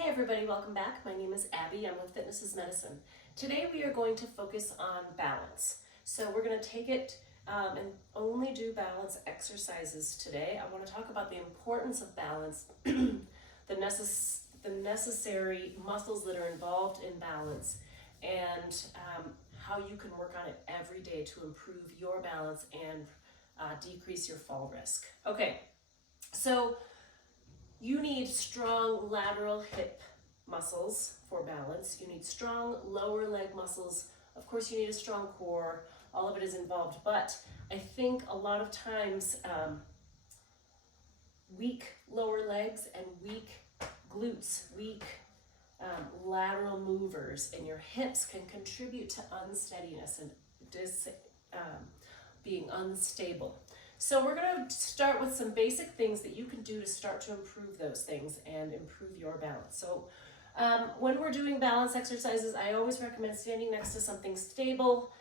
Hey everybody, welcome back. My name is Abby. I'm with Fitness is Medicine. Today we are going to focus on balance. So we're going to take it and only do balance exercises today. I want to talk about the importance of balance, the necessary muscles that are involved in balance, and how you can work on it every day to improve your balance and decrease your fall risk. Okay, so you need strong lateral hip muscles for balance. You need strong lower leg muscles. Of course, you need a strong core. All of it is involved, but I think a lot of times weak lower legs and weak glutes, weak lateral movers in your hips can contribute to unsteadiness and being unstable. So we're going to start with some basic things that you can do to start to improve those things and improve your balance. So when we're doing balance exercises, I always recommend standing next to something stable,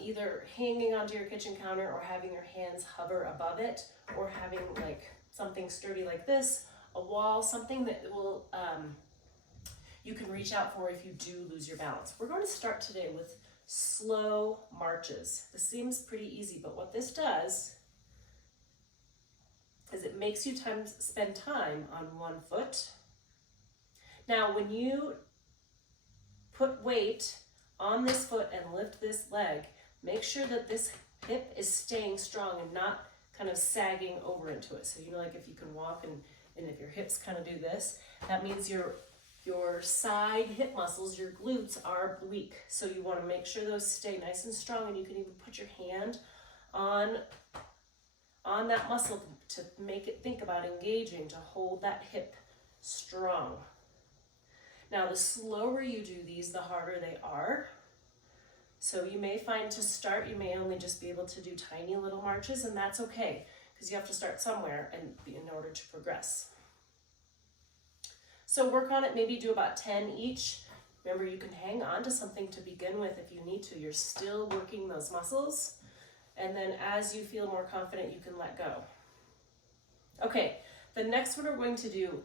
either hanging onto your kitchen counter or having your hands hover above it, or having like something sturdy like this, a wall, something that will you can reach out for if you do lose your balance. We're going to start today with slow marches. This seems pretty easy, but what this does is it makes you spend time on one foot. Now, when you put weight on this foot and lift this leg, make sure that this hip is staying strong and not kind of sagging over into it. So, you know, like if you can walk and if your hips kind of do this, that means your side hip muscles, your glutes, are weak. So you want to make sure those stay nice and strong, and you can even put your hand on that muscle to make it think about engaging, to hold that hip strong. Now, the slower you do these, the harder they are. So you may find to start, you may only just be able to do tiny little marches, and that's okay, because you have to start somewhere in order to progress. So work on it, maybe do about 10 each. Remember, you can hang on to something to begin with if you need to. You're still working those muscles. And then as you feel more confident, you can let go. Okay, the next one we're going to do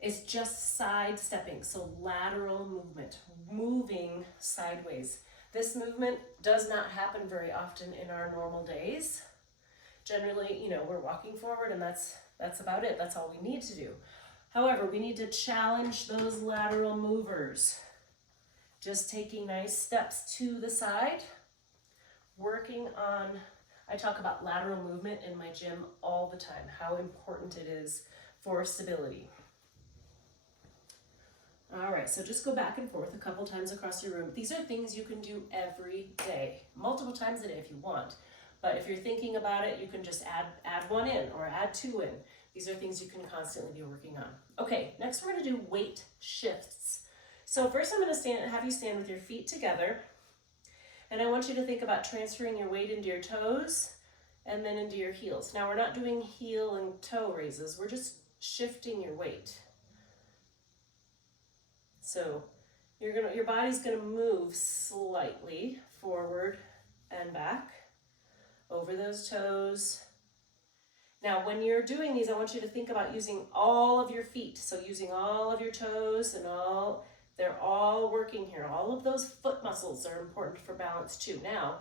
is just side stepping, so lateral movement, moving sideways. This movement does not happen very often in our normal days. Generally, you know, we're walking forward and that's about it. That's all we need to do. However, we need to challenge those lateral movers. Just taking nice steps to the side, working on, I talk about lateral movement in my gym all the time, how important it is for stability. All right, so just go back and forth a couple times across your room. These are things you can do every day, multiple times a day if you want. But if you're thinking about it, you can just add one in or add two in. These are things you can constantly be working on. Okay, next we're going to do weight shifts. So first I'm going to have you stand with your feet together. And I want you to think about transferring your weight into your toes and then into your heels. Now, we're not doing heel and toe raises. We're just shifting your weight. So your body's going to move slightly forward and back over those toes. Now, when you're doing these, I want you to think about using all of your feet. So using all of your toes and they're all working here. All of those foot muscles are important for balance too. Now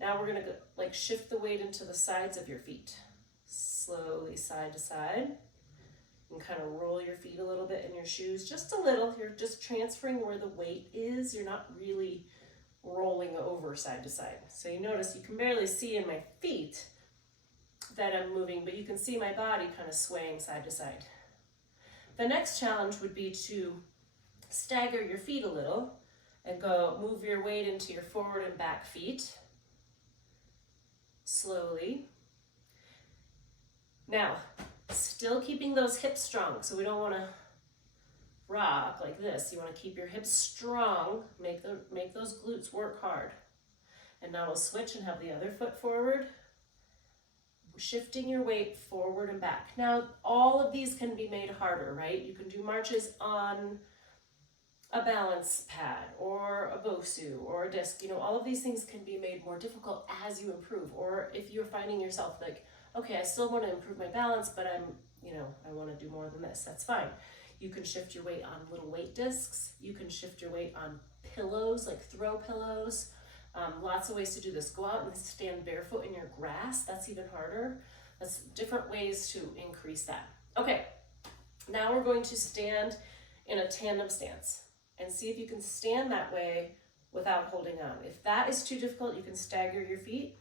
we're gonna like shift the weight into the sides of your feet. Slowly side to side. And kind of roll your feet a little bit in your shoes, just a little. You're just transferring where the weight is. You're not really rolling over side to side. So you notice you can barely see in my feet that I'm moving, but you can see my body kind of swaying side to side. The next challenge would be to stagger your feet a little and move your weight into your forward and back feet slowly. Now, still keeping those hips strong, so we don't want to rock like this. You want to keep your hips strong, make those glutes work hard. And now we'll switch and have the other foot forward, shifting your weight forward and back. Now, all of these can be made harder, right? You can do marches on a balance pad or a BOSU or a disc. You know, all of these things can be made more difficult as you improve. Or if you're finding yourself like, okay, I still want to improve my balance, but I want to do more than this. That's fine. You can shift your weight on little weight discs. You can shift your weight on pillows, like throw pillows. Lots of ways to do this. Go out and stand barefoot in your grass. That's even harder. That's different ways to increase that. Okay, now we're going to stand in a tandem stance and see if you can stand that way without holding on. If that is too difficult, you can stagger your feet.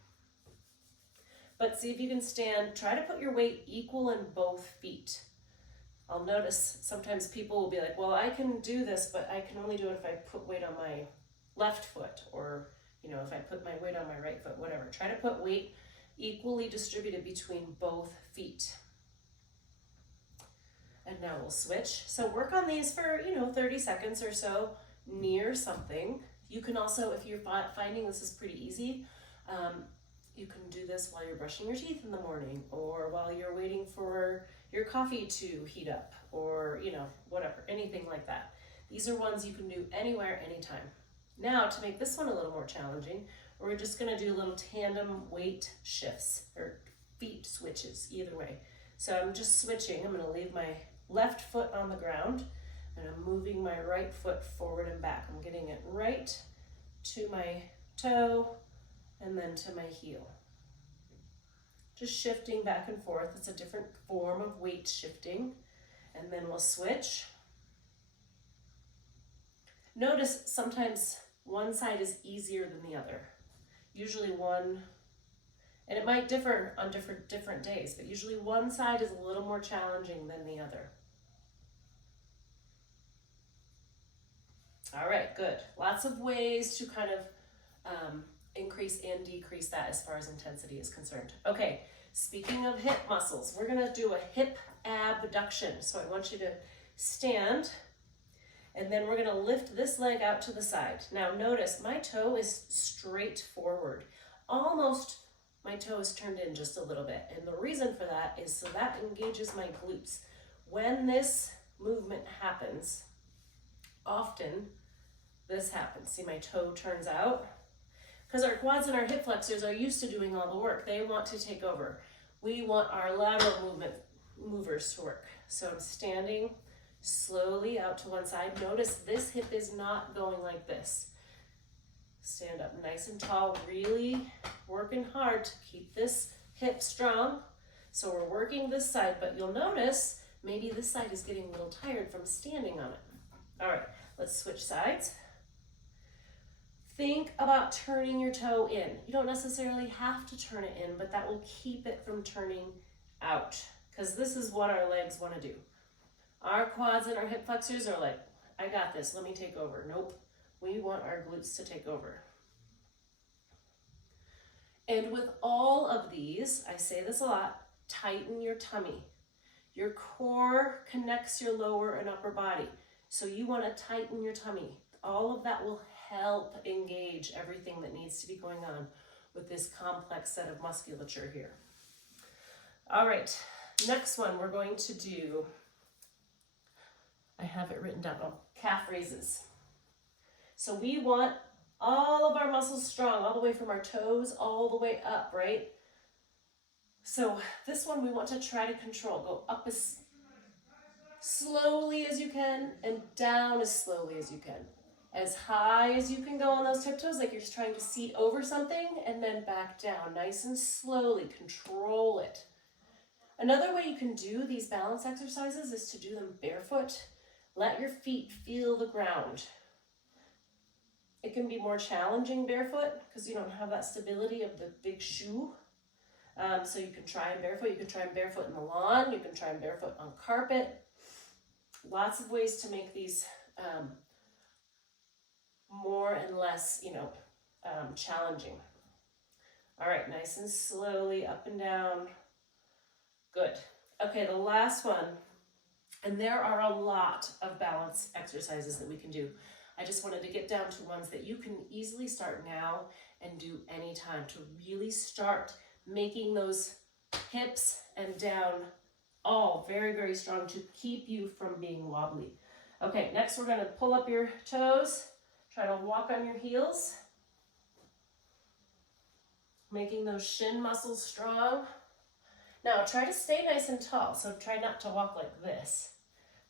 But see if you can stand, try to put your weight equal in both feet. I'll notice sometimes people will be like, well, I can do this, but I can only do it if I put weight on my left foot, or, you know, if I put my weight on my right foot, whatever. Try to put weight equally distributed between both feet. And now we'll switch. So work on these for, 30 seconds or so near something. You can also, if you're finding this is pretty easy, you can do this while you're brushing your teeth in the morning, or while you're waiting for your coffee to heat up, or, whatever, anything like that. These are ones you can do anywhere, anytime. Now, to make this one a little more challenging, we're just gonna do little tandem weight shifts, or feet switches, either way. So I'm just switching. I'm gonna leave my left foot on the ground, and I'm moving my right foot forward and back. I'm getting it right to my toe, and then to my heel. Just shifting back and forth. It's a different form of weight shifting. And then we'll switch. Notice sometimes one side is easier than the other. Usually one, and it might differ on different days, but usually one side is a little more challenging than the other. All right, good. Lots of ways to kind of increase and decrease that as far as intensity is concerned. Okay, speaking of hip muscles, we're gonna do a hip abduction. So I want you to stand, and then we're gonna lift this leg out to the side. Now notice my toe is straight forward. Almost my toe is turned in just a little bit. And the reason for that is so that engages my glutes. When this movement happens, often this happens. See, my toe turns out. Because our quads and our hip flexors are used to doing all the work. They want to take over. We want our lateral movers to work. So I'm standing slowly out to one side. Notice this hip is not going like this. Stand up nice and tall, really working hard to keep this hip strong. So we're working this side, but you'll notice maybe this side is getting a little tired from standing on it. All right, let's switch sides. Think about turning your toe in. You don't necessarily have to turn it in, but that will keep it from turning out, because this is what our legs want to do. Our quads and our hip flexors are like, I got this, let me take over. Nope, we want our glutes to take over. And with all of these, I say this a lot, tighten your tummy. Your core connects your lower and upper body. So you want to tighten your tummy. All of that will help engage everything that needs to be going on with this complex set of musculature here. All right, next one we're going to do, I have it written down, calf raises. So we want all of our muscles strong, all the way from our toes, all the way up, right? So this one we want to try to control. Go up as slowly as you can and down as slowly as you can. As high as you can go on those tiptoes, like you're trying to seat over something, and then back down, nice and slowly, control it. Another way you can do these balance exercises is to do them barefoot. Let your feet feel the ground. It can be more challenging barefoot because you don't have that stability of the big shoe. So you can try them barefoot. You can try them barefoot in the lawn. You can try them barefoot on carpet. Lots of ways to make these more and less, challenging. All right, nice and slowly up and down. Good. Okay, the last one, and there are a lot of balance exercises that we can do. I just wanted to get down to ones that you can easily start now and do anytime to really start making those hips and down all very, very strong to keep you from being wobbly. Okay, next we're going to pull up your toes. Try to walk on your heels, making those shin muscles strong. Now try to stay nice and tall, so try not to walk like this.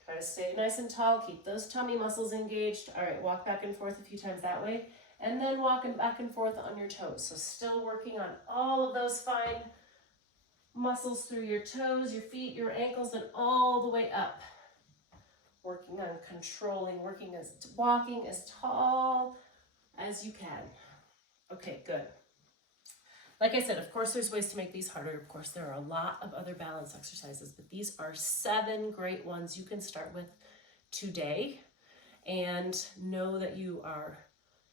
Try to stay nice and tall, keep those tummy muscles engaged. All right, walk back and forth a few times that way, and then walking back and forth on your toes. So still working on all of those fine muscles through your toes, your feet, your ankles, and all the way up. Working on controlling, walking as tall as you can. Okay, good. Like I said, of course, there's ways to make these harder. Of course, there are a lot of other balance exercises, but these are 7 great ones you can start with today, and know that you are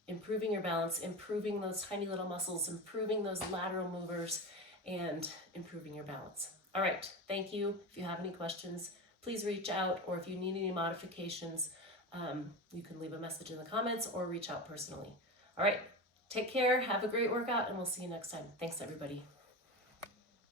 improving your balance, improving those tiny little muscles, improving those lateral movers, and improving your balance. All right, thank you. If you have any questions, please reach out, or if you need any modifications, you can leave a message in the comments or reach out personally. All right, take care, have a great workout, and we'll see you next time. Thanks, everybody.